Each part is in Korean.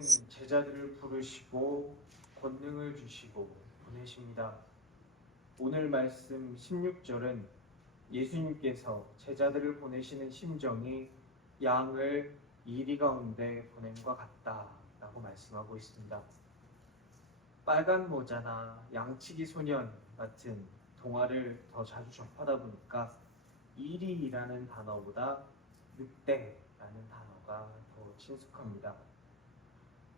제자들을 부르시고 권능을 주시고 보내십니다. 오늘 말씀 16절은 예수님께서 제자들을 보내시는 심정이 양을 이리 가운데 보냄과 같다라고 말씀하고 있습니다. 빨간 모자나 양치기 소년 같은 동화를 더 자주 접하다 보니까 이리라는 단어보다 늑대라는 단어가 더 친숙합니다.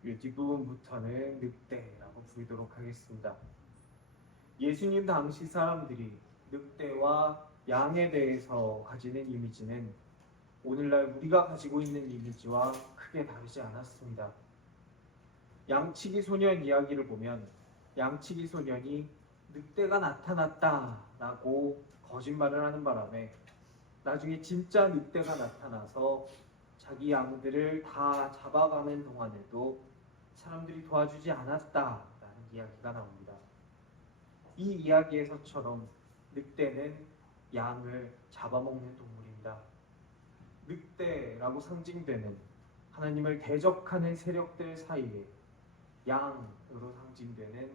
이 뒷부분부터는 늑대라고 부르도록 하겠습니다. 예수님 당시 사람들이 늑대와 양에 대해서 가지는 이미지는 오늘날 우리가 가지고 있는 이미지와 크게 다르지 않았습니다. 양치기 소년 이야기를 보면 양치기 소년이 늑대가 나타났다라고 거짓말을 하는 바람에 나중에 진짜 늑대가 나타나서 자기 양들을 다 잡아가는 동안에도 사람들이 도와주지 않았다라는 이야기가 나옵니다. 이 이야기에서처럼 늑대는 양을 잡아먹는 동물입니다. 늑대라고 상징되는 하나님을 대적하는 세력들 사이에 양으로 상징되는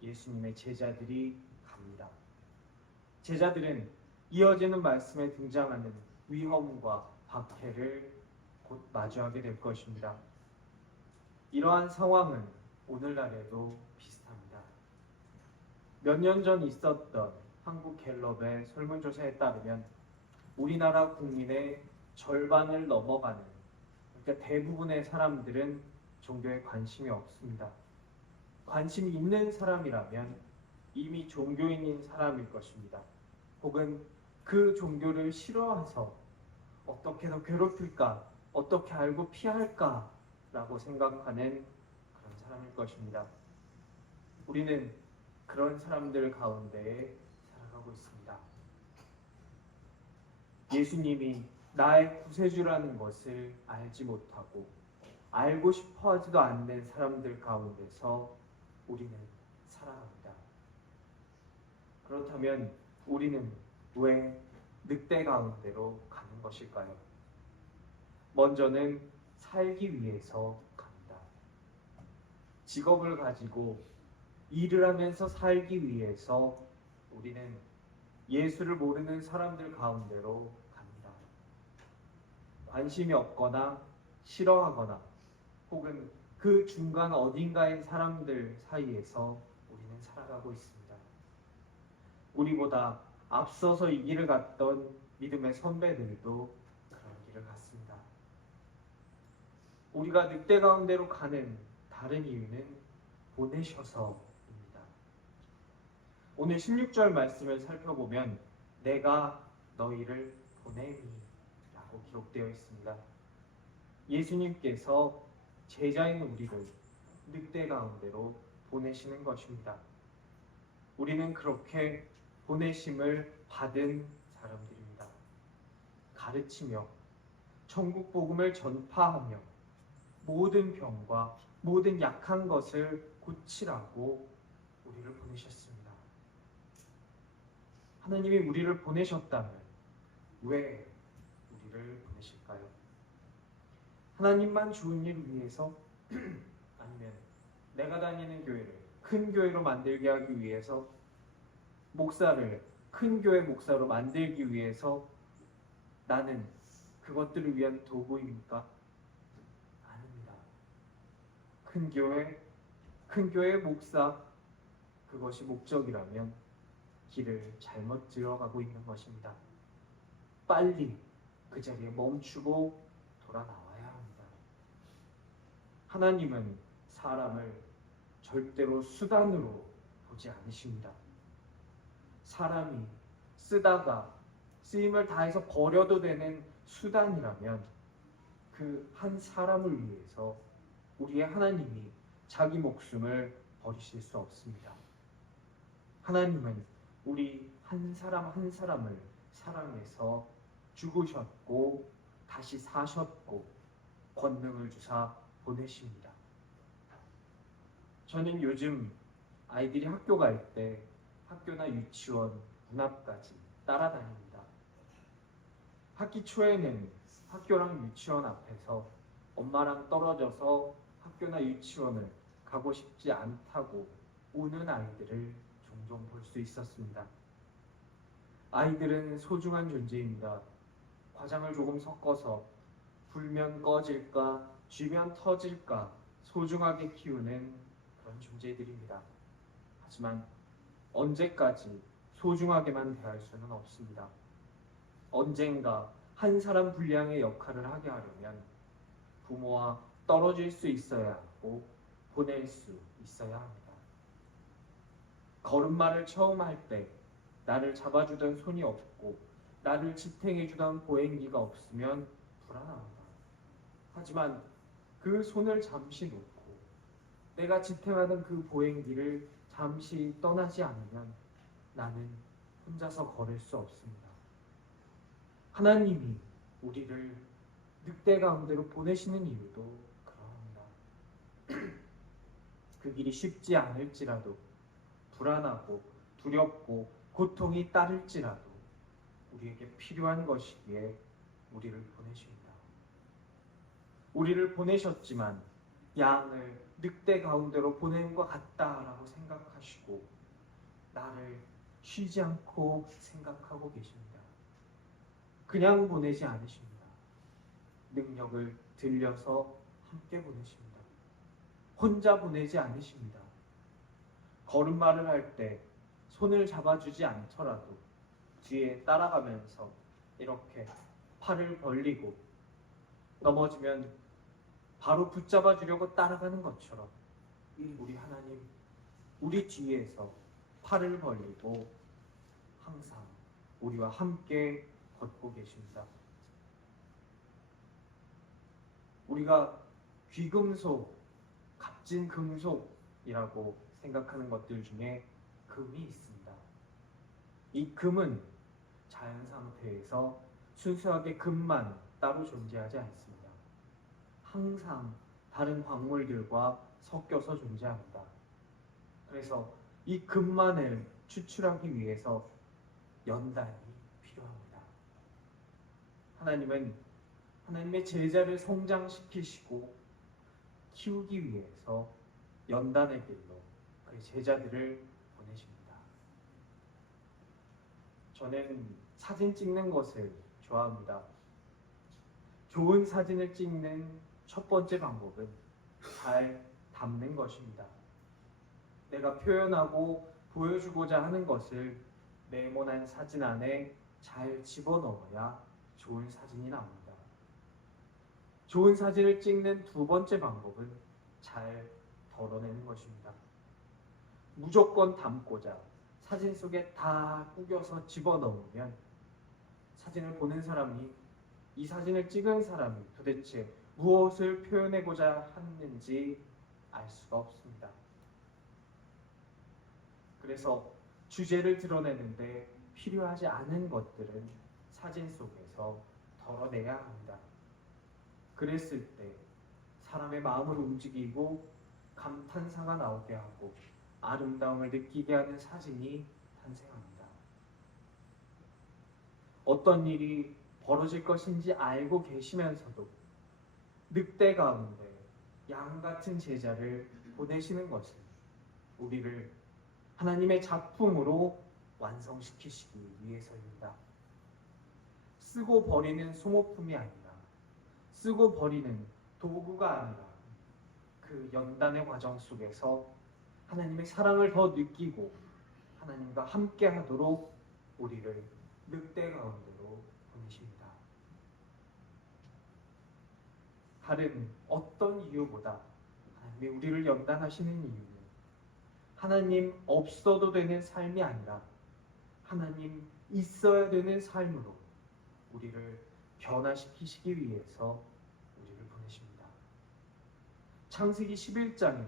예수님의 제자들이 갑니다. 제자들은 이어지는 말씀에 등장하는 위험과 박해를 곧 마주하게 될 것입니다. 이러한 상황은 오늘날에도 비슷합니다. 몇 년 전 있었던 한국갤럽의 설문조사에 따르면 우리나라 국민의 절반을 넘어가는, 그러니까 대부분의 사람들은 종교에 관심이 없습니다. 관심이 있는 사람이라면 이미 종교인인 사람일 것입니다. 혹은 그 종교를 싫어해서 어떻게 더 괴롭힐까, 어떻게 알고 피할까 라고 생각하는 그런 사람일 것입니다. 우리는 그런 사람들 가운데에 살아가고 있습니다. 예수님이 나의 구세주라는 것을 알지 못하고 알고 싶어 하지도 않는 사람들 가운데서 우리는 살아갑니다. 그렇다면 우리는 왜 늑대 가운데로 가는 것일까요? 먼저는 살기 위해서 갑니다. 직업을 가지고 일을 하면서 살기 위해서 우리는 예수를 모르는 사람들 가운데로 갑니다. 관심이 없거나 싫어하거나 혹은 그 중간 어딘가의 사람들 사이에서 우리는 살아가고 있습니다. 우리보다 앞서서 이 길을 갔던 믿음의 선배들도 그런 길을 갔습니다. 우리가 늑대 가운데로 가는 다른 이유는 보내셔서입니다. 오늘 16절 말씀을 살펴보면 내가 너희를 보내니 라고 기록되어 있습니다. 예수님께서 제자인 우리를 늑대 가운데로 보내시는 것입니다. 우리는 그렇게 보내심을 받은 사람들입니다. 가르치며 천국 복음을 전파하며 모든 병과 모든 약한 것을 고치라고 우리를 보내셨습니다. 하나님이 우리를 보내셨다면 왜 우리를 보내실까요? 하나님만 좋은 일 위해서 아니면 내가 다니는 교회를 큰 교회로 만들게 하기 위해서, 목사를 큰 교회 목사로 만들기 위해서 나는 그것들을 위한 도구입니까? 아닙니다. 큰 교회 목사, 그것이 목적이라면 길을 잘못 들어가고 있는 것입니다. 빨리 그 자리에 멈추고 돌아 나와야 합니다. 하나님은 사람을 절대로 수단으로 보지 않으십니다. 사람이 쓰다가 쓰임을 다해서 버려도 되는 수단이라면 그 한 사람을 위해서 우리의 하나님이 자기 목숨을 버리실 수 없습니다. 하나님은 우리 한 사람 한 사람을 사랑해서 죽으셨고 다시 사셨고 권능을 주사 보내십니다. 저는 요즘 아이들이 학교 갈 때 학교나 유치원 문 앞까지 따라다닙니다. 학기 초에는 학교랑 유치원 앞에서 엄마랑 떨어져서 학교나 유치원을 가고 싶지 않다고 우는 아이들을 종종 볼 수 있었습니다. 아이들은 소중한 존재입니다. 과장을 조금 섞어서 불면 꺼질까, 쥐면 터질까 소중하게 키우는 그런 존재들입니다. 하지만 언제까지 소중하게만 대할 수는 없습니다. 언젠가 한 사람 분량의 역할을 하게 하려면 부모와 떨어질 수 있어야 하고 보낼 수 있어야 합니다. 걸음마를 처음 할 때 나를 잡아주던 손이 없고 나를 지탱해주던 보행기가 없으면 불안합니다. 하지만 그 손을 잠시 놓고 내가 지탱하던 그 보행기를 잠시 떠나지 않으면 나는 혼자서 걸을 수 없습니다. 하나님이 우리를 늑대 가운데로 보내시는 이유도 그러합니다. 그 길이 쉽지 않을지라도 불안하고 두렵고 고통이 따를지라도 우리에게 필요한 것이기에 우리를 보내십니다. 우리를 보내셨지만 양을 늑대 가운데로 보낸 것 같다라고 생각하시고 나를 쉬지 않고 생각하고 계십니다. 그냥 보내지 않으십니다. 능력을 들려서 함께 보내십니다. 혼자 보내지 않으십니다. 걸음마를 할 때 손을 잡아주지 않더라도 뒤에 따라가면서 이렇게 팔을 벌리고 넘어지면 바로 붙잡아 주려고 따라가는 것처럼 우리 하나님, 우리 뒤에서 팔을 벌리고 항상 우리와 함께 걷고 계십니다. 우리가 귀금속, 값진 금속이라고 생각하는 것들 중에 금이 있습니다. 이 금은 자연 상태에서 순수하게 금만 따로 존재하지 않습니다. 항상 다른 광물들과 섞여서 존재합니다. 그래서 이 금만을 추출하기 위해서 연단이 필요합니다. 하나님은 하나님의 제자를 성장시키시고 키우기 위해서 연단의 길로 그의 제자들을 보내십니다. 저는 사진 찍는 것을 좋아합니다. 좋은 사진을 찍는 첫 번째 방법은 잘 담는 것입니다. 내가 표현하고 보여주고자 하는 것을 네모난 사진 안에 잘 집어넣어야 좋은 사진이 나옵니다. 좋은 사진을 찍는 두 번째 방법은 잘 덜어내는 것입니다. 무조건 담고자 사진 속에 다 꾸겨서 집어넣으면 사진을 보는 사람이 이 사진을 찍은 사람이 도대체 무엇을 표현하고자 하는지 알 수가 없습니다. 그래서 주제를 드러내는데 필요하지 않은 것들은 사진 속에서 덜어내야 합니다. 그랬을 때 사람의 마음을 움직이고 감탄사가 나오게 하고 아름다움을 느끼게 하는 사진이 탄생합니다. 어떤 일이 벌어질 것인지 알고 계시면서도 늑대 가운데 양 같은 제자를 보내시는 것은 우리를 하나님의 작품으로 완성시키시기 위해서입니다. 쓰고 버리는 소모품이 아니라 쓰고 버리는 도구가 아니라 그 연단의 과정 속에서 하나님의 사랑을 더 느끼고 하나님과 함께 하도록 우리를 늑대 가운데로 보내십니다. 다른 어떤 이유보다 하나님이 우리를 연단하시는 이유는 하나님 없어도 되는 삶이 아니라 하나님 있어야 되는 삶으로 우리를 변화시키시기 위해서 우리를 보내십니다. 창세기 11장에는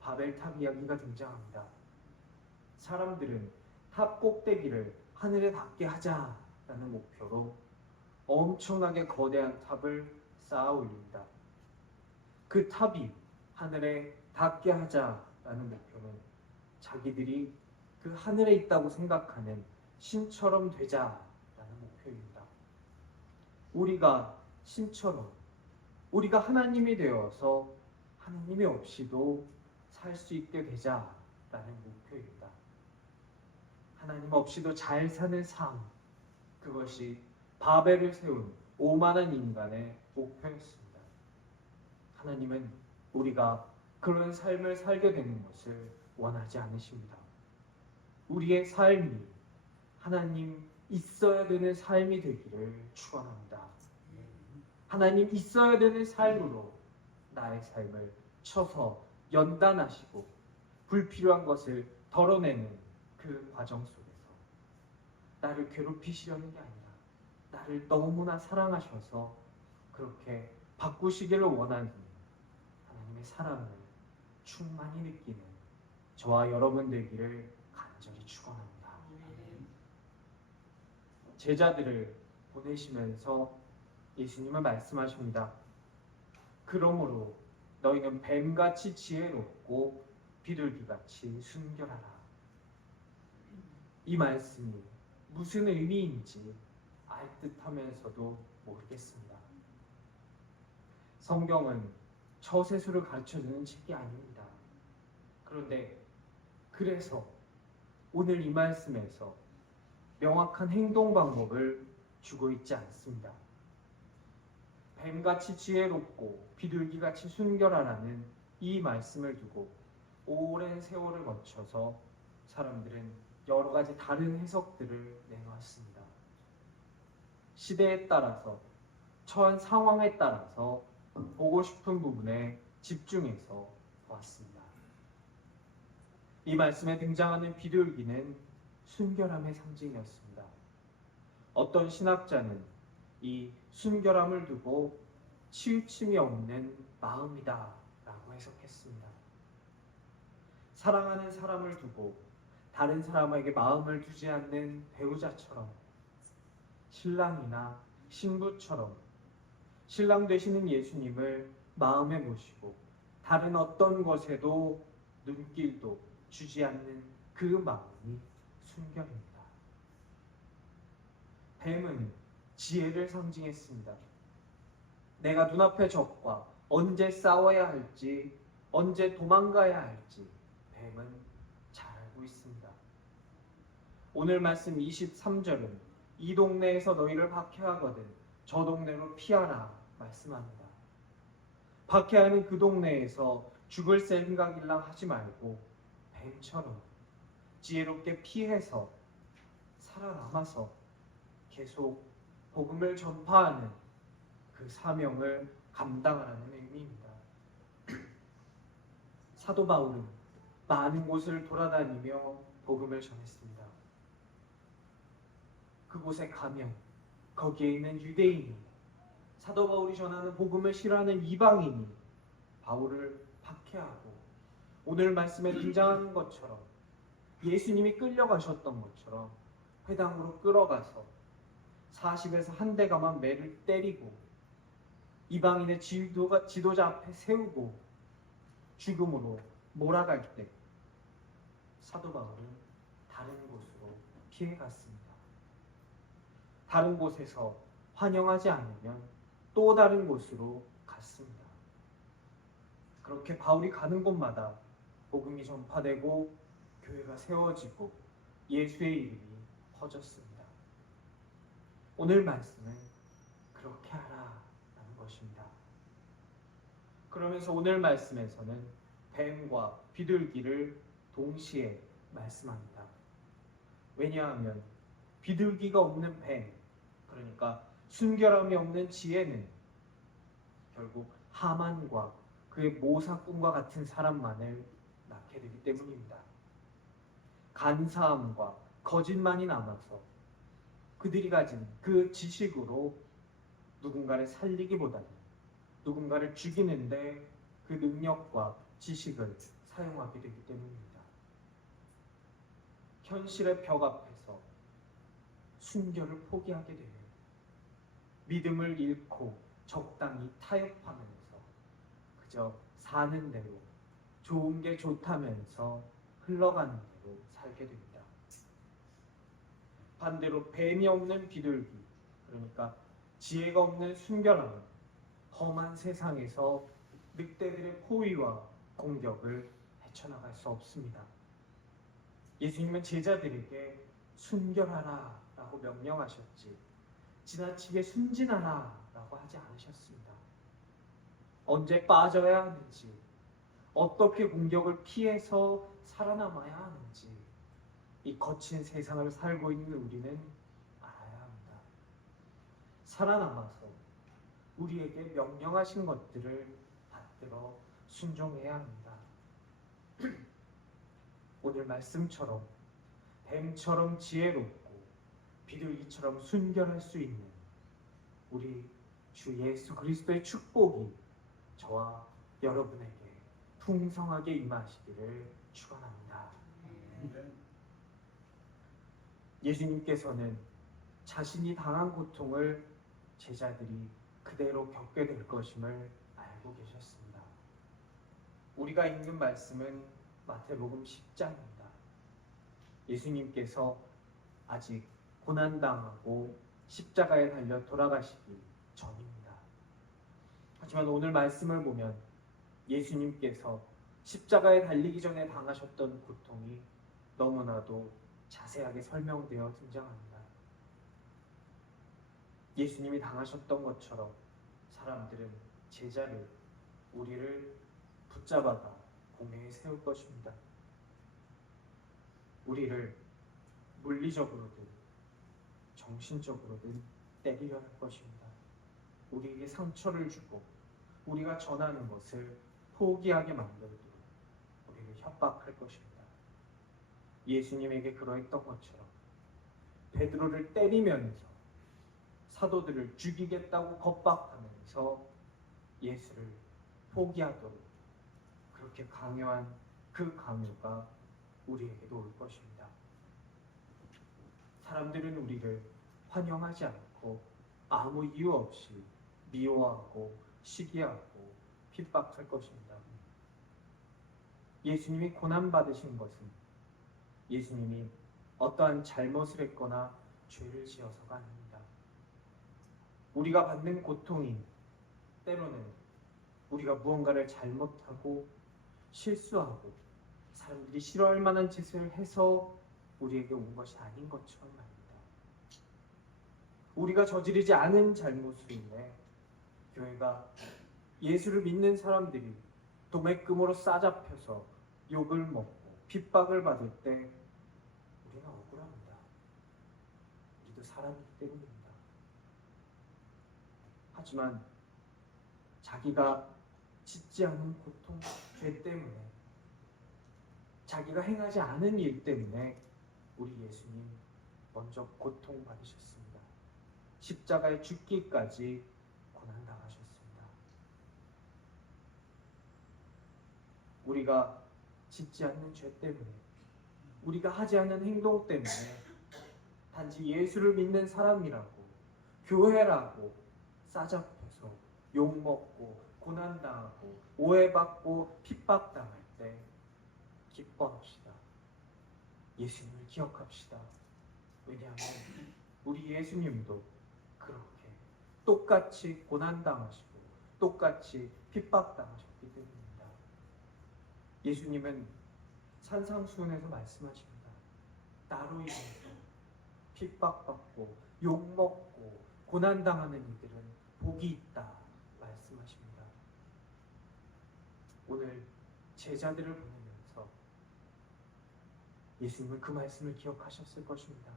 바벨탑 이야기가 등장합니다. 사람들은 탑 꼭대기를 하늘에 닿게 하자라는 목표로 엄청나게 거대한 탑을 쌓아 올립니다. 그 탑이 하늘에 닿게 하자라는 목표는 자기들이 그 하늘에 있다고 생각하는 신처럼 되자라는 목표입니다. 우리가 신처럼, 우리가 하나님이 되어서 하나님이 없이도 살 수 있게 되자라는 목표입니다. 하나님 없이도 잘 사는 삶, 그것이 바벨을 세운 오만한 인간의 목표였습니다. 하나님은 우리가 그런 삶을 살게 되는 것을 원하지 않으십니다. 우리의 삶이 하나님 있어야 되는 삶이 되기를 축원합니다. 하나님 있어야 되는 삶으로 나의 삶을 쳐서 연단하시고 불필요한 것을 덜어내는 그 과정 속에서 나를 괴롭히시려는 게 아니라 나를 너무나 사랑하셔서 그렇게 바꾸시기를 원하는 하나님의 사랑을 충만히 느끼는 저와 여러분 되기를 간절히 축원합니다. 제자들을 보내시면서 예수님은 말씀하십니다. 그러므로 너희는 뱀같이 지혜롭고 비둘기같이 순결하라. 이 말씀이 무슨 의미인지 알 듯하면서도 모르겠습니다. 성경은 처세술을 가르쳐주는 책이 아닙니다. 그런데 그래서 오늘 이 말씀에서 명확한 행동 방법을 주고 있지 않습니다. 뱀같이 지혜롭고 비둘기같이 순결하라는 이 말씀을 두고 오랜 세월을 거쳐서 사람들은 여러 가지 다른 해석들을 내놓았습니다. 시대에 따라서, 처한 상황에 따라서 보고 싶은 부분에 집중해서 보았습니다. 이 말씀에 등장하는 비둘기는 순결함의 상징이었습니다. 어떤 신학자는 이 순결함을 두고 치우침이 없는 마음이다 라고 해석했습니다. 사랑하는 사람을 두고 다른 사람에게 마음을 두지 않는 배우자처럼, 신랑이나 신부처럼 신랑 되시는 예수님을 마음에 모시고 다른 어떤 것에도 눈길도 주지 않는 그 마음이 순결입니다. 뱀은 지혜를 상징했습니다. 내가 눈앞의 적과 언제 싸워야 할지, 언제 도망가야 할지 뱀은 잘 알고 있습니다. 오늘 말씀 23절은 이 동네에서 너희를 박해하거든 저 동네로 피하라 말씀합니다. 박해하는 그 동네에서 죽을 생각일랑 하지 말고 뱀처럼 지혜롭게 피해서 살아남아서 계속 복음을 전파하는 그 사명을 감당하라는 의미입니다. 사도 바울은 많은 곳을 돌아다니며 복음을 전했습니다. 그곳에 가면 거기에 있는 유대인이, 사도 바울이 전하는 복음을 싫어하는 이방인이 바울을 박해하고 오늘 말씀에 등장하는 것처럼 예수님이 끌려가셨던 것처럼 회당으로 끌어가서 40에서 한 대 가만 매를 때리고 이방인의 지도자 앞에 세우고 죽음으로 몰아갈 때 사도 바울은 다른 곳으로 피해갔습니다. 다른 곳에서 환영하지 않으면 또 다른 곳으로 갔습니다. 그렇게 바울이 가는 곳마다 복음이 전파되고 교회가 세워지고 예수의 이름이 퍼졌습니다. 오늘 말씀은 그렇게 하라라는 것입니다. 그러면서 오늘 말씀에서는 뱀과 비둘기를 동시에 말씀합니다. 왜냐하면 비둘기가 없는 뱀, 그러니까 순결함이 없는 지혜는 결국 하만과 그의 모사꾼과 같은 사람만을 낳게 되기 때문입니다. 간사함과 거짓만이 남아서 그들이 가진 그 지식으로 누군가를 살리기보다는 누군가를 죽이는데 그 능력과 지식을 사용하게 되기 때문입니다. 현실의 벽 앞에서 순결을 포기하게 되면 믿음을 잃고 적당히 타협하면서 그저 사는 대로 좋은 게 좋다면서 흘러가는 대로 살게 됩니다. 반대로 뱀이 없는 비둘기, 그러니까 지혜가 없는 순결함은 험한 세상에서 늑대들의 포위와 공격을 헤쳐나갈 수 없습니다. 예수님은 제자들에게 순결하라 라고 명령하셨지 지나치게 순진하라 라고 하지 않으셨습니다. 언제 빠져야 하는지, 어떻게 공격을 피해서 살아남아야 하는지 이 거친 세상을 살고 있는 우리는 알아야 합니다. 살아남아서 우리에게 명령하신 것들을 받들어 순종해야 합니다. 오늘 말씀처럼 뱀처럼 지혜롭고 비둘기처럼 순결할 수 있는 우리 주 예수 그리스도의 축복이 저와 여러분에게 풍성하게 임하시기를 축원합니다. 예수님께서는 자신이 당한 고통을 제자들이 그대로 겪게 될 것임을 알고 계셨습니다. 우리가 읽는 말씀은 마태복음 10장입니다. 예수님께서 아직 고난당하고 십자가에 달려 돌아가시기 전입니다. 하지만 오늘 말씀을 보면 예수님께서 십자가에 달리기 전에 당하셨던 고통이 너무나도 자세하게 설명되어 등장합니다. 예수님이 당하셨던 것처럼 사람들은 제자를, 우리를 붙잡아다 공회에 세울 것입니다. 우리를 물리적으로든 정신적으로든 때리려 할 것입니다. 우리에게 상처를 주고 우리가 전하는 것을 포기하게 만들도록 우리를 협박할 것입니다. 예수님에게 그러했던 것처럼 베드로를 때리면서 사도들을 죽이겠다고 겁박하면서 예수를 포기하도록 그렇게 강요한 그 강요가 우리에게도 올 것입니다. 사람들은 우리를 환영하지 않고 아무 이유 없이 미워하고 시기하고 핍박할 것입니다. 예수님이 고난받으신 것은 예수님이 어떠한 잘못을 했거나 죄를 지어서가 아닙니다. 우리가 받는 고통이 때로는 우리가 무언가를 잘못하고 실수하고 사람들이 싫어할 만한 짓을 해서 우리에게 온 것이 아닌 것처럼 말입니다. 우리가 저지르지 않은 잘못으로 인해 교회가 예수를 믿는 사람들이 도매금으로 싸잡혀서 욕을 먹고 핍박을 받을 때 우리는 억울합니다. 우리도 사람이기 때문입니다. 하지만 자기가 짓지 않은 고통, 죄 때문에 자기가 행하지 않은 일 때문에 우리 예수님 먼저 고통받으셨습니다. 십자가에 죽기까지 고난당하셨습니다. 우리가 짓지 않는 죄 때문에 우리가 하지 않는 행동 때문에 단지 예수를 믿는 사람이라고 교회라고 싸잡혀서 욕먹고 고난당하고 오해받고 핍박당할 때 기뻐합시다. 예수님을 기억합시다. 왜냐하면 우리 예수님도 그렇게 똑같이 고난당하시고 똑같이 핍박당하셨기 때문입니다. 예수님은 산상수훈에서 말씀하십니다. 나로 인해서 핍박받고 욕먹고 고난당하는 이들은 복이 있다 말씀하십니다. 오늘 제자들을 보내면서 예수님은 그 말씀을 기억하셨을 것입니다.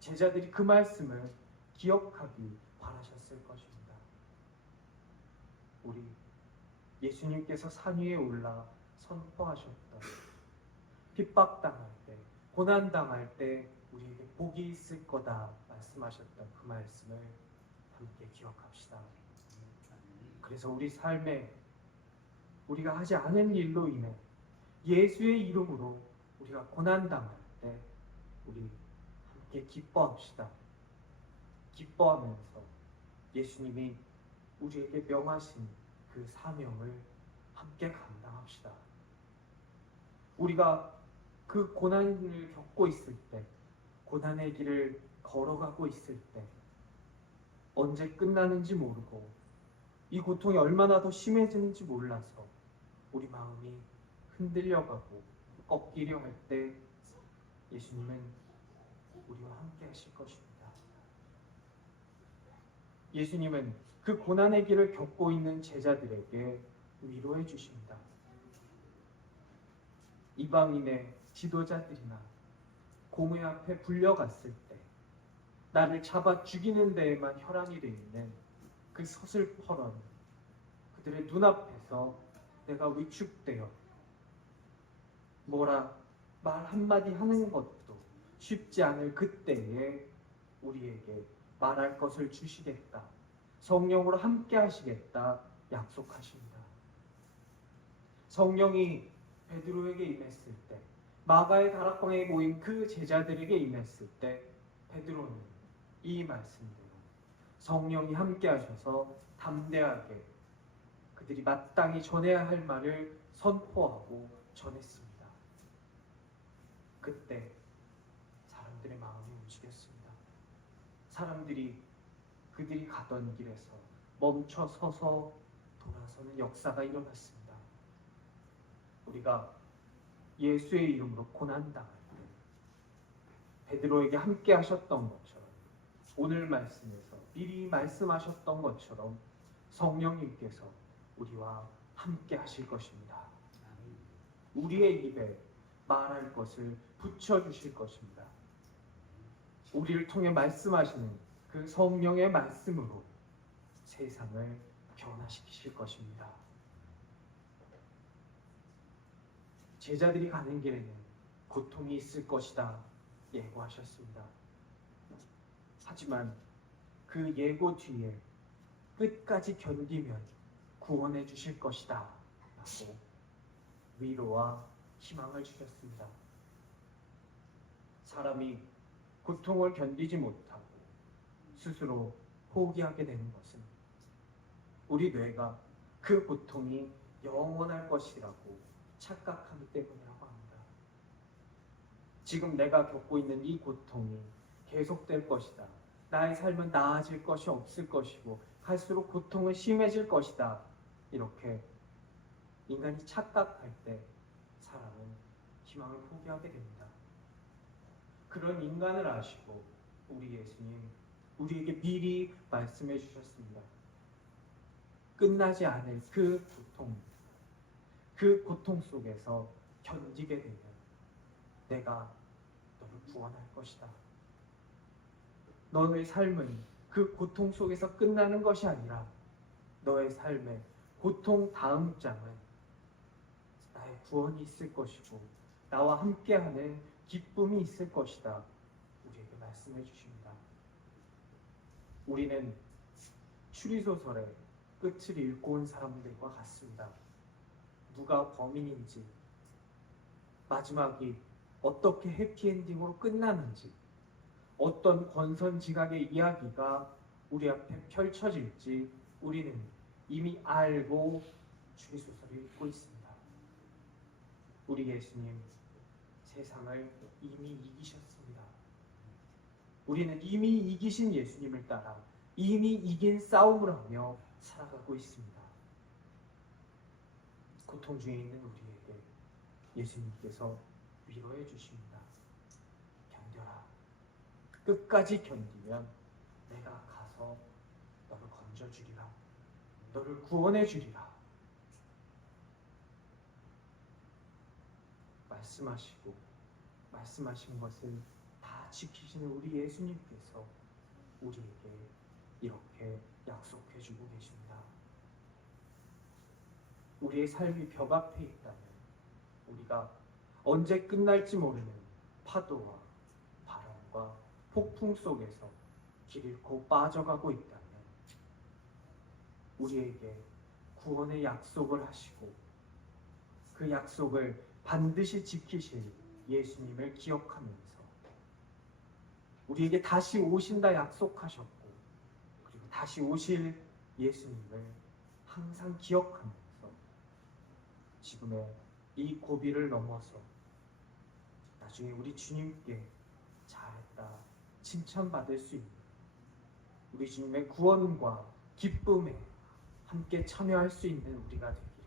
제자들이 그 말씀을 기억하기 바라셨을 것입니다. 우리 예수님께서 산 위에 올라 선포하셨던 핍박당할 때, 고난당할 때 우리에게 복이 있을 거다 말씀하셨던 그 말씀을 함께 기억합시다. 그래서 우리 삶에 우리가 하지 않은 일로 인해 예수의 이름으로 우리가 고난당할 때 우리 함께 기뻐합시다. 기뻐하면서 예수님이 우리에게 명하신 그 사명을 함께 감당합시다. 우리가 그 고난을 겪고 있을 때, 고난의 길을 걸어가고 있을 때 언제 끝나는지 모르고 이 고통이 얼마나 더 심해지는지 몰라서 우리 마음이 흔들려가고 꺾이려 할 때 예수님은 우리와 함께 하실 것입니다. 예수님은 그 고난의 길을 겪고 있는 제자들에게 위로해 주십니다. 이방인의 지도자들이나 공회 앞에 불려갔을 때 나를 잡아 죽이는 데에만 혈안이 되어 있는 그 서슬퍼런 그들의 눈앞에서 내가 위축되어 뭐라 말 한마디 하는 것도 쉽지 않을 그때에 우리에게 말할 것을 주시겠다. 성령으로 함께 하시겠다. 약속하십니다. 성령이 베드로에게 임했을 때, 마가의 다락방에 모인 그 제자들에게 임했을 때 베드로는 이 말씀대로 성령이 함께 하셔서 담대하게 그들이 마땅히 전해야 할 말을 선포하고 전했습니다. 그때 사람들의 마음이 움직였습니다. 사람들이 그들이 가던 길에서 멈춰 서서 돌아서는 역사가 일어났습니다. 우리가 예수의 이름으로 고난당할 때 베드로에게 함께 하셨던 것처럼 오늘 말씀에서 미리 말씀하셨던 것처럼 성령님께서 우리와 함께 하실 것입니다. 우리의 입에 말할 것을 붙여주실 것입니다. 우리를 통해 말씀하시는 그 성령의 말씀으로 세상을 변화시키실 것입니다. 제자들이 가는 길에는 고통이 있을 것이다 예고하셨습니다. 하지만 그 예고 뒤에 끝까지 견디면 구원해 주실 것이다 라고 위로와 희망을 주셨습니다. 사람이 고통을 견디지 못하고 스스로 포기하게 되는 것은 우리 뇌가 그 고통이 영원할 것이라고 착각하기 때문이라고 합니다. 지금 내가 겪고 있는 이 고통이 계속될 것이다. 나의 삶은 나아질 것이 없을 것이고 갈수록 고통은 심해질 것이다. 이렇게 인간이 착각할 때 사람은 희망을 포기하게 됩니다. 그런 인간을 아시고 우리 예수님 우리에게 미리 말씀해 주셨습니다. 끝나지 않을 그 고통 속에서 견디게 되면 내가 너를 구원할 것이다. 너의 삶은 그 고통 속에서 끝나는 것이 아니라 너의 삶의 고통 다음 장은 나의 구원이 있을 것이고 나와 함께하는 기쁨이 있을 것이다. 우리에게 말씀해 주십니다. 우리는 추리소설의 끝을 읽고 온 사람들과 같습니다. 누가 범인인지, 마지막이 어떻게 해피엔딩으로 끝나는지, 어떤 권선징악의 이야기가 우리 앞에 펼쳐질지 우리는 이미 알고 추리소설을 읽고 있습니다. 우리 예수님 세상을 이미 이기셨습니다. 우리는 이미 이기신 예수님을 따라 이미 이긴 싸움을 하며 살아가고 있습니다. 고통 중에 있는 우리에게 예수님께서 위로해 주십니다. 견뎌라. 끝까지 견디면 내가 가서 너를 건져주리라. 너를 구원해 주리라. 말씀하신 것을 다 지키시는 우리 예수님께서 우리에게 이렇게 약속해 주고 계십니다. 우리의 삶이 벽 앞에 있다면 우리가 언제 끝날지 모르는 파도와 바람과 폭풍 속에서 길 잃고 빠져가고 있다면 우리에게 구원의 약속을 하시고 그 약속을 반드시 지키실 예수님을 기억하면서 우리에게 다시 오신다 약속하셨고 그리고 다시 오실 예수님을 항상 기억하면서 지금의 이 고비를 넘어서 나중에 우리 주님께 잘했다 칭찬받을 수 있는 우리 주님의 구원과 기쁨의 함께 참여할 수 있는 우리가 되길